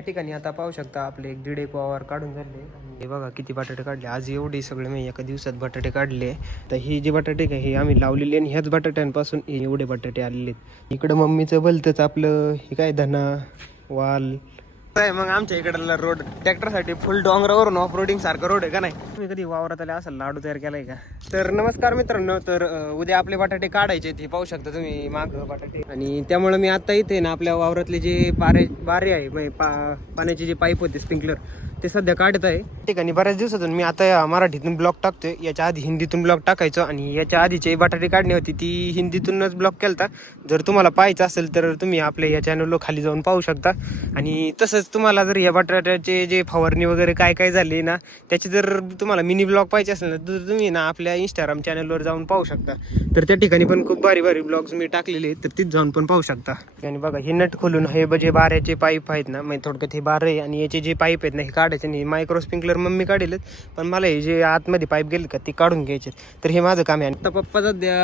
या ठिकाणी आता पाहू शकता आपले एक दीड एक वावर काढून झाले. हे बघा किती बटाटे काढले. आज एवढे सगळे मी एका दिवसात बटाटे काढले. तर ही जी बटाटे काय हे आम्ही लावलेले आणि ह्याच बटाट्यांपासून एवढे बटाटे आलेले आहेत. इकडं मम्मीचं भलतंच आपलं हे काय धना वाल मग आमच्या इकडला रोड ट्रॅक्टरसाठी फुल डोंगरावरून ऑफ रोडिंग सारखं रोड आहे का नाही? तुम्ही कधी वावरात आले असेल लाडू तयार केलाय का? तर नमस्कार मित्रांनो तर उद्या आपले बटाटे काढायचे ते पाहू शकता तुम्ही माग बटाटे. आणि त्यामुळे मी आता इथे ना आपल्या वावरातले जे बारे बारे आहे म्हणजे पा पाण्याचे जे पाईप होते स्प्रिंकलर ते सध्या काढत आहे ठिकाणी बऱ्याच दिवसातून मी आता या मराठीतून ब्लॉक टाकतोय. याच्या आधी हिंदीतून ब्लॉग टाकायचो आणि याच्या आधीचे बटाटे काढणी होती ती हिंदीतूनच ब्लॉक केलता. जर तुम्हाला पाहायचं असेल तर तुम्ही आपल्या या चॅनलवर खाली जाऊन पाहू शकता. आणि तसंच तुम्हाला जर या बटाट्याचे जे फवारणी वगैरे काय काय झाली ना त्याचे जर तुम्हाला मिनी ब्लॉग पाहिजे असेल ना तर तुम्ही ना आपल्या इंस्टाग्राम चॅनलवर जाऊन पाहू शकता. तर त्या ठिकाणी पण खूप भारी भारी ब्लॉग्स मी टाकलेले आहेत तर तिथे जाऊन पण पाहू शकता. आणि बघा हे नट खोलून हे जे बाऱ्याचे पाईप आहेत ना म्हणजे थोडक्यात हे बारे आणि याचे जे पाईप आहेत ना हे काढ काढायचे आणि मायक्रो स्प्रिंकलर मम्मी काढेलेत. पण मला हे जे आतमध्ये पाईप गेले का ते काढून घ्यायचे तर हे माझं काम आहे. आता पप्पा सध्या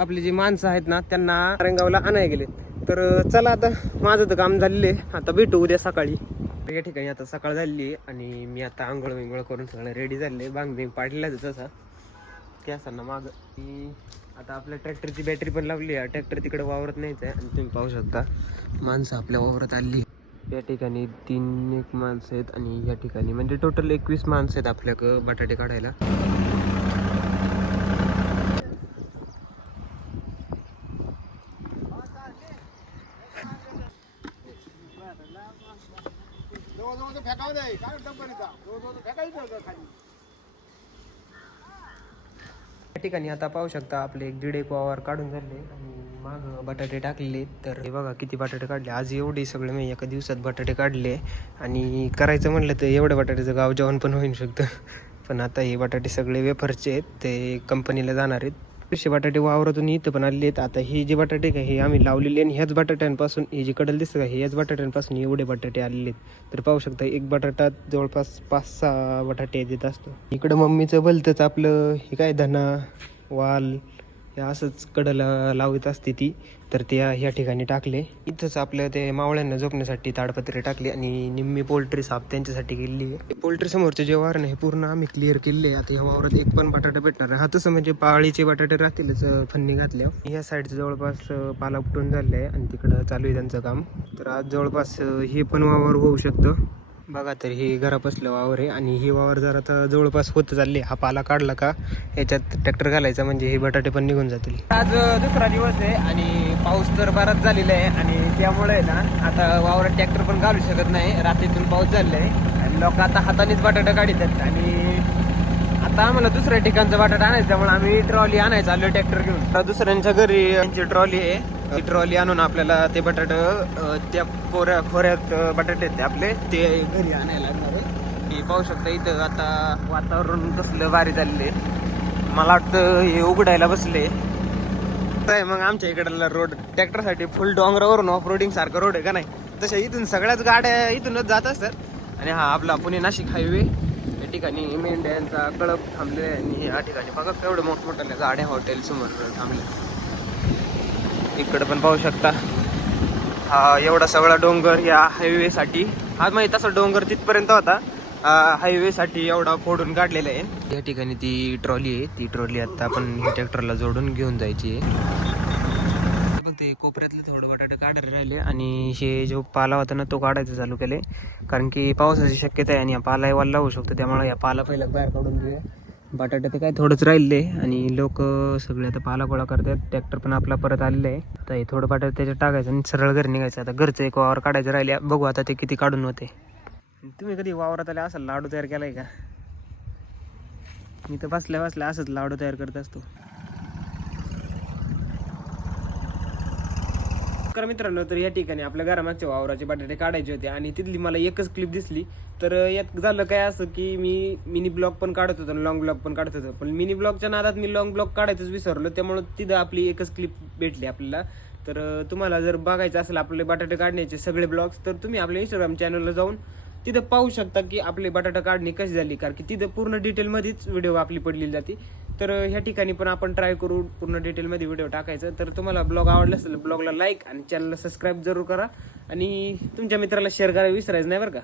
आपली जी माणसं आहेत ना त्यांना रंगावला आणाय गेले तर चला आता माझं तर काम झालेलं आहे. आता भेटू उद्या सकाळी. या ठिकाणी आता सकाळ झालेली आहे आणि मी आता आंघोळ विंगोळ करून सगळं रेडी झाले बांग बिंग पाडलेला ते असताना मागं मी आता आपल्या ट्रॅक्टरची बॅटरी पण लावली आहे. ट्रॅक्टर तिकडे वावरत नाहीच आहे. आणि तुम्ही पाहू शकता माणसं आपल्या वावरत आली या ठिकाणी तीन एक माणसं आहेत आणि या ठिकाणी म्हणजे टोटल एकवीस माणसं आहेत आपल्याक बटाटे काढायला. या ठिकाणी आता पाहू शकता आपले एक दीड एक वावर काढून झाले आणि माग बटाटे टाकले तर हे बघा किती बटाटे काढले. आज एवढे सगळे मी एका दिवसात बटाटे काढले आणि करायचं म्हणलं तर एवढ्या बटाट्याचं गाव जेवण पण होऊ शकतं. पण आता हे बटाटे सगळे वेफरचे आहेत ते कंपनीला जाणार आहेत. कृषी बटाटे वावरातून इथं पण आलेले आहेत आता हे जे बटाटे काय हे आम्ही लावलेले आणि ह्याच बटाट्यांपासून हे जे कडल दिसतं का हे याच बटाट्यांपासून एवढे बटाटे आलेले आहेत तर पाहू शकता एक बटाटा जवळपास पाच सहा बटाटे देत असतो. इकडं मम्मीचं भलतंच आपलं हे काय धना वाल हे असंच कडला लावत असते ती. तर ते ह्या ठिकाणी टाकले. इथंच आपल्या ते मावळ्यांना झोपण्यासाठी ताडपत्रे टाकले आणि निम्मी पोल्ट्री साफ त्यांच्यासाठी गेली. आहे पोल्ट्री समोरचे जे वारण हे पूर्ण आम्ही क्लिअर केले. आता ह्या वावरात एक पण बटाटा भेटणार आहे हा तसं म्हणजे पाळीचे बटाटे राहतीलच फन्नी घातले ह्या साईडचं जवळपास पाला उपटून झाले आहे आणि तिकडं चालू आहे त्यांचं काम. तर आज जवळपास हे पण वावर होऊ शकतं. बघा तर हे घरापसलं वावर आहे आणि ही वावर जर आता जवळपास होत चालली हा पाला काढला का याच्यात ट्रॅक्टर घालायचा म्हणजे हे बटाटे पण निघून जातील. आज दुसरा दिवस आहे आणि पाऊस तर बराच झालेला आहे आणि त्यामुळे ना आता वावरात ट्रॅक्टर पण घालू शकत नाही. रात्रीतून पाऊस झालेला आहे. आणि लोक आता हातानेच बटाटा काढतात आणि आता आम्हाला दुसऱ्या ठिकाणचा बटाटा आणायचा त्यामुळे आम्ही ट्रॉली आणायचं आलो ट्रॅक्टर घेऊन. दुसऱ्यांच्या घरी यांची ट्रॉली आहे. ट्रॉली आणून आपल्याला ते बटाट त्या कोऱ्या खोऱ्यात बटाटे आहेत आपले ते घरी आणायला लागणार आहे. हे पाहू शकता इथं आता वातावरण कसलं भारी झालेलं आहे. मला वाटतं हे उघडायला बसले. काय मग आमच्या इकडला रोड ट्रॅक्टरसाठी फुल डोंगरावरून ऑफ रोडिंग सारखं रोड आहे का नाही? तशा इथून सगळ्याच गाड्या इथूनच जात असतात. आणि हा आपला पुणे नाशिक हायवे या ठिकाणी मेंढ्यांचा कळप थांबले आणि या ठिकाणी बघा केवढं मोठमोठ्या गाड्या हॉटेल समोर थांबले इकडं पण पाहू शकता. हा एवढा सगळा डोंगर या हायवे साठी हा माहिती तसा डोंगर तिथपर्यंत होता. हायवे साठी एवढा फोडून काढलेला आहे. या ठिकाणी ती ट्रॉली आहे. ती ट्रॉली आता आपण ट्रॅक्टरला जोडून घेऊन जायची आहे. बघ ते कोपऱ्यातले थोडे बटाटे काढायला राहिले आणि हे जो पाला होता ना तो काढायचा चालू केले कारण की पावसाची शक्यता आहे आणि हा पाला वाला होऊ शकतो. त्यामुळे या पाला पहिला बाहेर काढून घेऊया. बटाटे तर काय थोडंच राहिले आणि लोक सगळे आता पाला गोळा करतात. ट्रॅक्टर पण आपला परत आलेला आहे. आता हे थोडं बटाटे त्याच्यात टाकायचं आणि सरळ घरी निघायचं. आता घरचं एक वावर काढायचं राहिले बघू आता ते किती काढून होते. तुम्ही कधी वावरात आले असं लाडू तयार केलाय का? मी तर बसल्या बसल्या असंच लाडू तयार करत असतो. नमस्कार मित्रांनो तर या ठिकाणी आपल्या घरामागच्या वावराचे बटाटे काढायचे होते आणि तिथली मला एकच क्लिप दिसली. तर यात झालं काय असं की मी मिनी ब्लॉग पण काढत होतो लॉंग ब्लॉग पण काढत होतो. पण मिनी ब्लॉगच्या नादात मी लॉंग ब्लॉग काढायचंच विसरलो त्यामुळं तिथं आपली एकच क्लिप भेटली आपल्याला. तर तुम्हाला जर बघायचं असेल आपले बटाटे काढण्याचे सगळे ब्लॉग्स तर तुम्ही आपल्या इंस्टाग्राम चॅनलला जाऊन तिथं पाहू शकता की आपले बटाटा काढणी कशी झाली. कारण की तिथं पूर्ण डिटेलमध्येच व्हिडिओ आपली पडलेली जाते. तर ह्या ठिकाणी पण आपण ट्राय करू पूर्ण डिटेलमध्ये व्हिडिओ टाकायचा. तर तुम्हाला ब्लॉग आवडला असेल ब्लॉगला लाईक आणि चॅनलला सबस्क्राईब जरूर करा. आणि तुमच्या मित्राला शेअर करायला विसरायचं नाही बरं का?